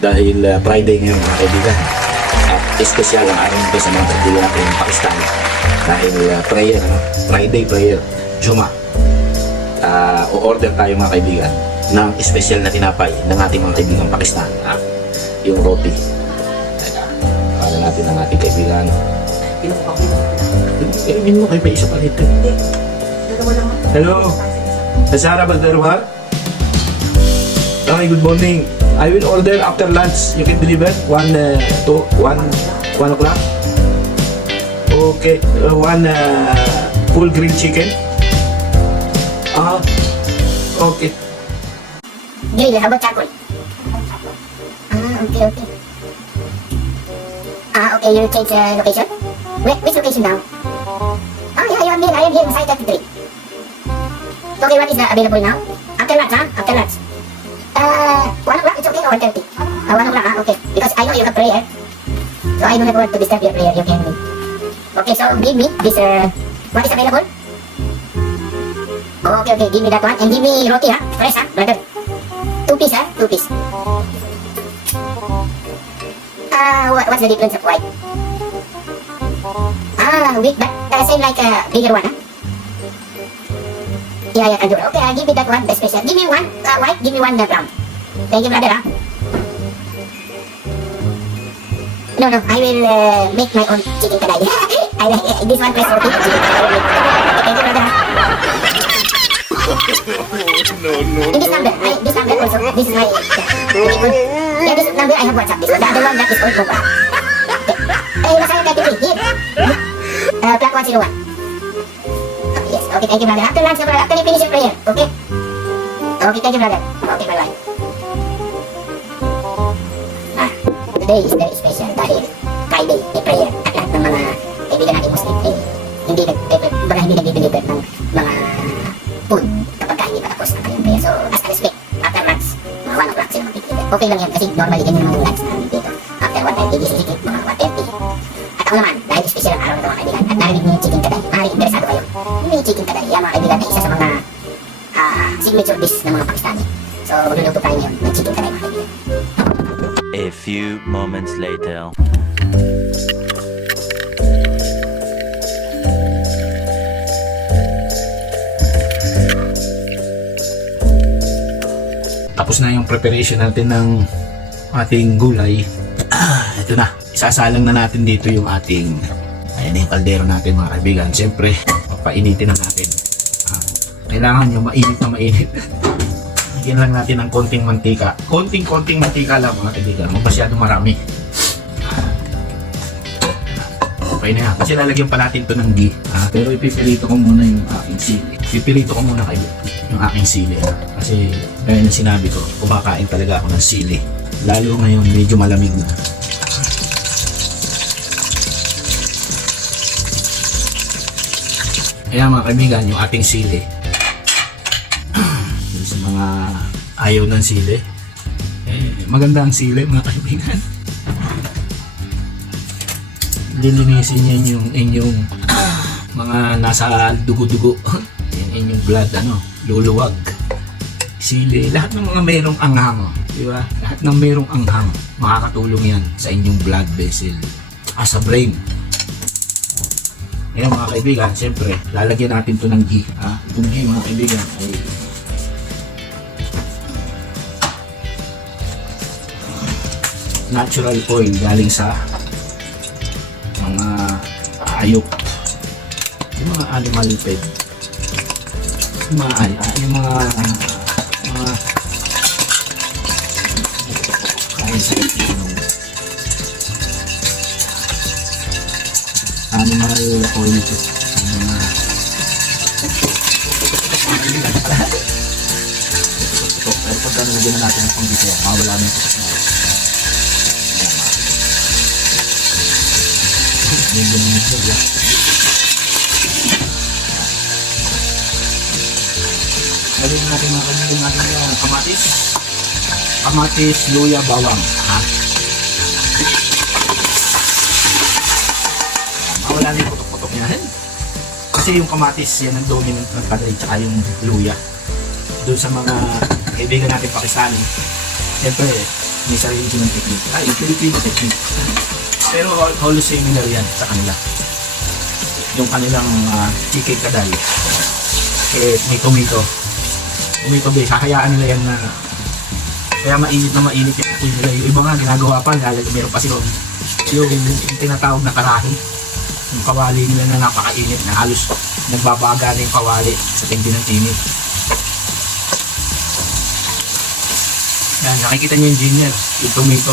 dahil Friday ngayon mga kaibigan. At espesyal ang araw nito sa mga kaibigan natin ng Pakistan. Dahil prayer, Friday prayer, Juma. O-order tayo mga kaibigan ng espesyal na tinapay ng ating mga kaibigan Pakistan. Yung roti. Teka, para natin ang ating kaibigan. Kainin mo kayo pa isa pa rito. Hello, Sarah Baldarwar. Hi, good morning. I will order after lunch. You can deliver 1 o'clock. Okay, one full grilled chicken. Okay. Grill, how about charcoal? Okay. Okay, you change location? Which location now? Yeah, I am here in site 33. Okay, what is available now? After lunch, After lunch. 1 o'clock, it's okay, or 1:30? 1 o'clock, okay. Because I know you have prayer. So I don't want to disturb your prayer, you can... Okay, so give me this, what is available? Okay, give me that one. And give me roti, fresh, brother. 2 piece, 2 piece. What's the difference of white? Weak, but same like bigger one, Yeah, can do it. Okay, give me that one, the special. Give me one white, give me one brown. Thank you, brother, No, I will make my own chicken kadai. I like this one fresh roti. Thank you, brother. No. In this number, also, this is my yeah, this number I have WhatsApp. This one, the other one that is old mobile. Hey, Masaya 33, here. Plug 101. Yes, okay, thank you, brother. After lunch, brother, after you finish your prayer, okay? Okay, thank you, brother. Okay, bye-bye. Today is very special dahil Friday, may prayer at lahat ng mga kaibigan natin Muslim hindi nag-deliver ng mga food kapag hindi pa tapos ang kanyang prayer. So, as a respect, after lunch, mga 1 o'clock sila mag-deliver. Okay lang yan kasi normally ganyan ang lunch namin dito. After 1:30, gising-gising, mga 1:30. At ako naman, dahil special ang araw nito mga kaibigan, at narinig niyo yung chicken kaday, maaaring interesado kayo. May chicken kaday, yan mga kaibigan, ay isa sa mga signature dish ng mga Pakistani. So, magluluto tayo ngayon ng chicken kaday mga kaibigan. A few moments later. Tapos na yung preparation natin ng ating gulay. Ito na. Isasalang na natin dito yung ating ayan yung kaldero natin mga kaibigan. Siyempre, papainitin na natin. Kailangan yung mainit na mainit. Lagyan lang natin ng konting mantika. Konting mantika lang mga kaibigan. Huwag masyadong marami. Okay na yan. Kasi lalagyan pa natin to ng ghee. Pero ipipilito ko muna yung aking sili. Ipipilito ko muna kayo yung aking sili. Kasi gaya na sinabi ko, kumakain talaga ako ng sili. Lalo ngayon medyo malamig na. Kaya mga kaibigan, yung ating sili. Sa mga ayaw ng sili, maganda ang sili mga kaibigan. Lilinisin niyo yung inyong mga nasa dugo-dugo, yung inyong blood, luluwag. Sili, lahat ng mga merong anghang, di ba? Lahat ng merong anghang, makakatulong yan sa inyong blood vessel, sa brain. Ngayon mga kaibigan, siyempre, lalagyan natin to ng ghee. Itong ghee mga kaibigan ay natural oil galing sa mga hayop, yung mga animal feed, yung mga kain sa animal oil ito, pero pagka nalagyan na natin ang panggito, mawala na ito. Medyo nangitog yan. Lagyan natin mga kanyang natin kamatis, luya, bawang. Mawala na yung putok-putok yan. Kasi yung kamatis, yan ang dominant ng kalay, tsaka yung luya. Doon sa mga kaibigan natin Pakistani, siyempre, May sarili silang technique. Yung Filipino technique. Pero halos similar yan sa kanila. Yung kanilang chicken kaday. May tomato. Tomato base. Hahayaan nila yan na kaya mainit na mainit yung apoy nila. Yung iba nga ginagawa pa, meron pa silang yung tinatawag na karahi. Yung kawali nila na napakainit na halos nagbabaga na yung kawali sa tindi ng init. Yan, nakikita niyo yung ginger, yung tomato.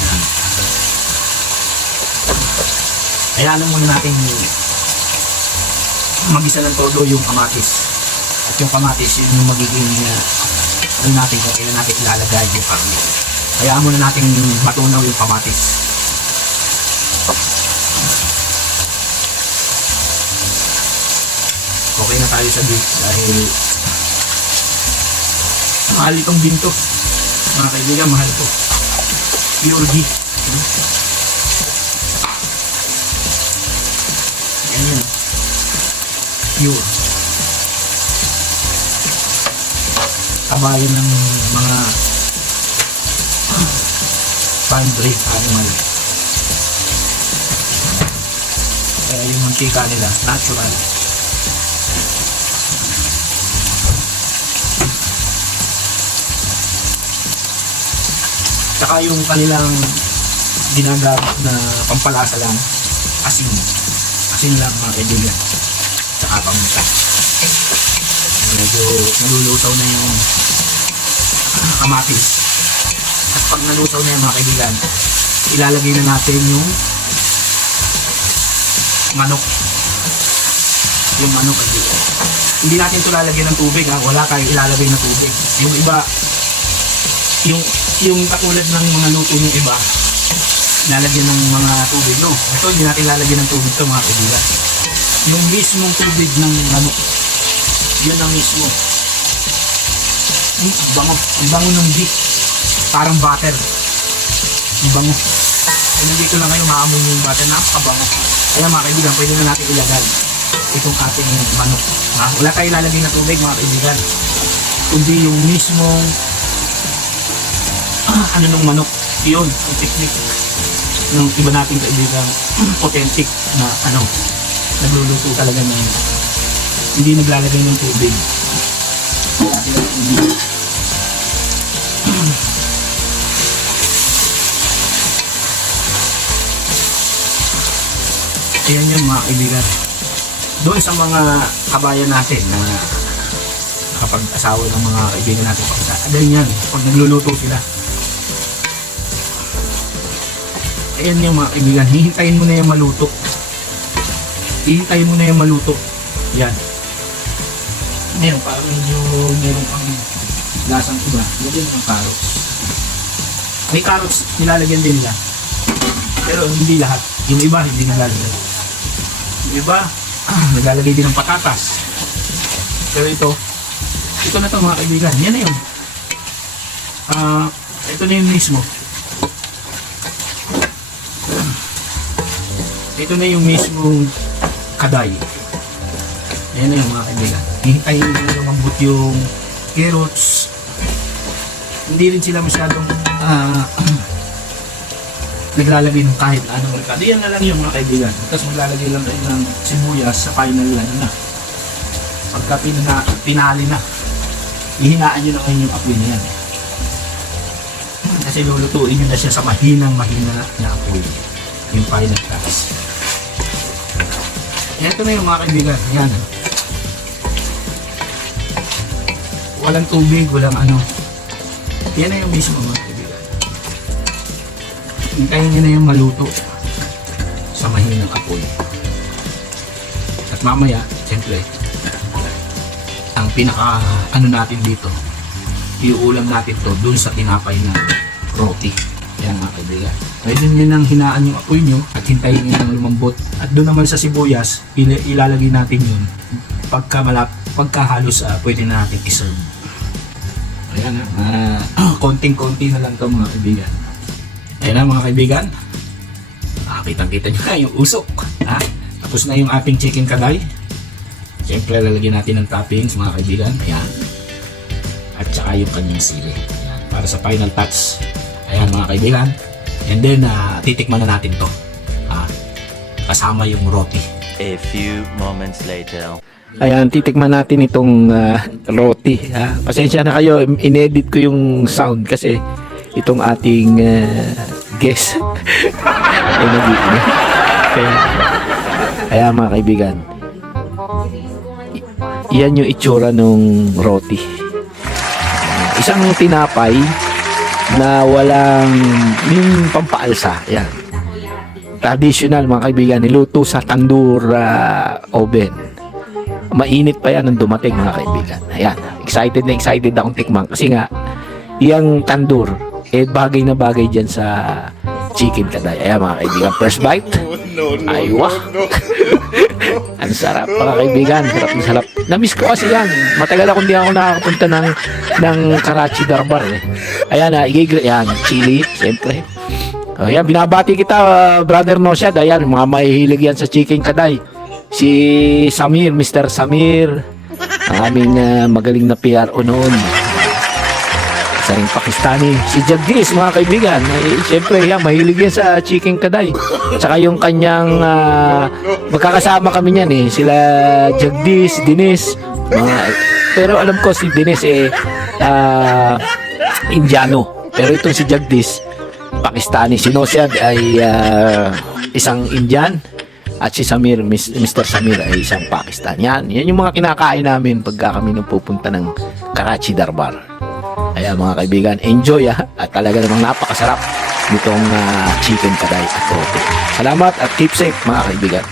Yan. Kailangan muna natin magisa ng todo yung kamatis. At yung kamatis, yun yung magiging ano natin kung kailan natin ilalagay yung karne. Kaya muna natin matunaw yung kamatis. Okay na tayo sa beef dahil mahal itong binto. Mga kaibigan, mahal ko. Pure ghee. Yan yun. Pure. Kabayan ng mga farm-raised animal. Kaya yung mantika nila, natural. Tsaka yung kanilang ginagamit na pampalasa lang, asin. Asin lang mga kaibigan. Tsaka paminta. Medyo nalulusaw na yung kamatis. At pag nalusaw na yung mga kaibigan, ilalagay na natin yung manok. Yung manok kaibigan. Hindi natin ito lalagyan ng tubig ha. Wala kayo ilalagay ng tubig. Yung iba, yung katulad ng mga luto yung iba, lalagyan ng mga tubig. No, ito hindi natin lalagyan ng tubig ito mga kaibigan. Yung mismong tubig ng manok, yun ang mismo. Ang bango ng beef. Parang butter. Ang bango. Kaya nandito lang kayo maamoy yung butter. Napakabango. Kaya mga kaibigan, pwede na natin ilagay itong ating manok. Wala tayo ilalagay na tubig mga kaibigan. Kundi yung mismong ano nung manok. Yun, ang technique ng iba nating kaibigan. Authentic na nagluluto talaga na hindi naglalagay ng tubig. Ayan yun mga kaibigan. Doon sa mga kabayan natin na nakapag-asawa ng mga kaibigan natin ayan yan, pag nagluluto sila. Ayan yung mga kaibigan, hihintayin mo na yung maluto. Hihintayin mo na yung maluto. Yan. Meron pang lasang iba. Lagyan ng carrots. May carrots nilalagyan din nila. Pero hindi lahat. Yung iba hindi nilalagyan. Yung iba naglalagay din ng patatas. Pero ito na to mga kaibigan. Yan na yun. Ito na yung mismo. Ito na yung mismong kaday. Ayan na yung mga kaibigan. Hihintayin nyo lumambot yung carrots. Hindi rin sila masyadong naglalagay ng kahit anong rekado. Yan na lang yung mga kaibigan. Tapos maglalagay lang kayo ng sibuyas sa final na. Pagka pinali na, ihinaan nyo na kayo yung apoy na yan. Kasi lulutuin nyo na siya sa mahina na apoy. Yung final touch. Ito na yung mga kaibigan. Yan. Walang tubig, walang Yan na yung mismo mga kaibigan. Hintayin nyo na yung maluto sa mahinang apoy. At mamaya, siyempre, ang pinaka natin dito, iuulam natin to dun sa tinapay na roti. Yan mga kaibigan. Pwede nyo nang hinaan yung apoy nyo at hintayin nyo nang lumambot. At doon naman sa sibuyas, ilalagay natin yun. Pagka halos, pwede na natin iserve. Ayan konting-konti na lang ito mga kaibigan. Ayan na mga kaibigan. Kitang-kita nyo na yung usok. Tapos na yung ating chicken kaday. Siyempre lalagyan natin ng toppings mga kaibigan. Ayan. At saka yung kanyang sili. Ayan. para sa final touch. Ayan mga kaibigan. And then, titikman na natin to. Kasama yung roti. A few moments later. Ayan, titikman natin itong roti. Pasensya na kayo, inedit ko yung sound kasi itong ating guest ay nag-iinit. Kaya mga kaibigan, yan yung itsura ng roti. Isang tinapay na walang yung pampaalsa. Yan. Traditional mga kaibigan, niluto sa tandoor oven. Mainit pa yan nung dumating mga kaibigan. Ayan, excited na excited akong tikman kasi nga yung tandoor bagay na bagay dyan sa chicken kaday. Ayan mga kaibigan, first bite. Ay wah. Ang sarap mga kaibigan, sarap na sarap. Na-miss ko kasi yan. Matagal ako hindi ako nakakapunta ng Karachi Darbar Ayan yan, chili, siyempre. Ayan, binabati kita brother Nosyad. Ayan, mga mahihilig yan sa chicken kaday. Si Samir, Mr. Samir, ang aming magaling na PRO noon. Isa ring Pakistani. Si Jagdish, mga kaibigan. Siyempre, yan, mahilig yan sa chicken kaday. Tsaka yung kanyang, magkakasama kami niyan Sila Jagdish, Dinesh. Pero alam ko si Dinesh Indiano. Pero itong si Jagdish, Pakistani. Si Nosyad ay isang Indian. At si Samir, Mr. Samir ay isang Pakistan. Yan yung mga kinakain namin pagka kami nung pupunta ng Karachi Darbar. Ayan mga kaibigan, enjoy at talaga namang napakasarap nitong chicken kaday at roti. Salamat at keep safe mga kaibigan.